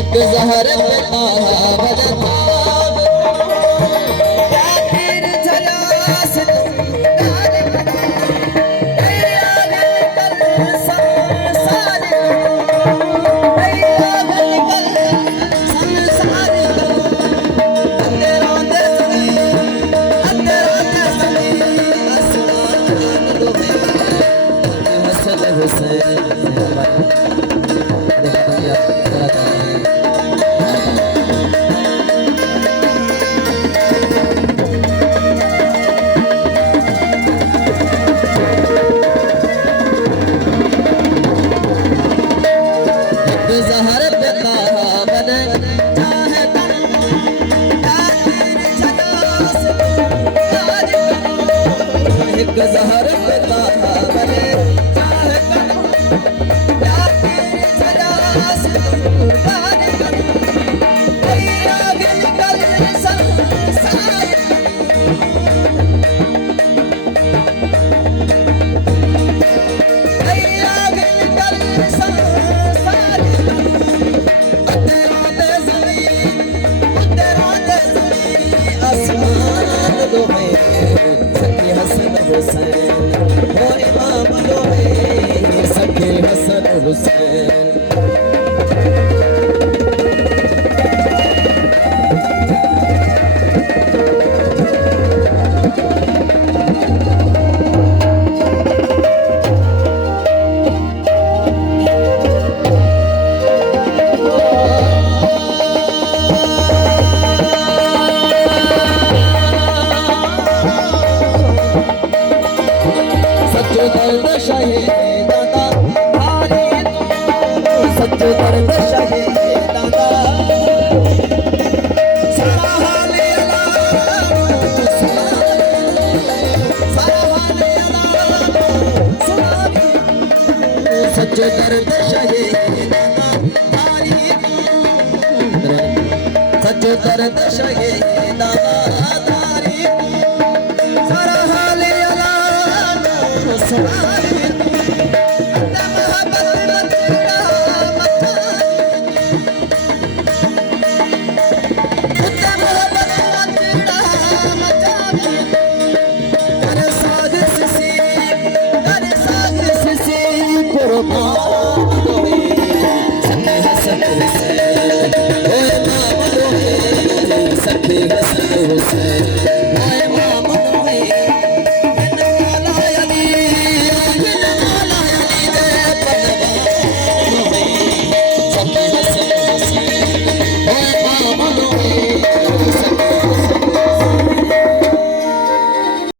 एक जहर पे तारा बजता आखिर जलास जहर पे तारा बजता है एक जहर पे तारा बजता है हुसैन सच्चो दर्द शहीद सच्चो दर्द शहीद दादा सारा हाल सच्चो दर्द शहीद सच्चो दर्द शहीद सारा हाल सखी हसन हुसैन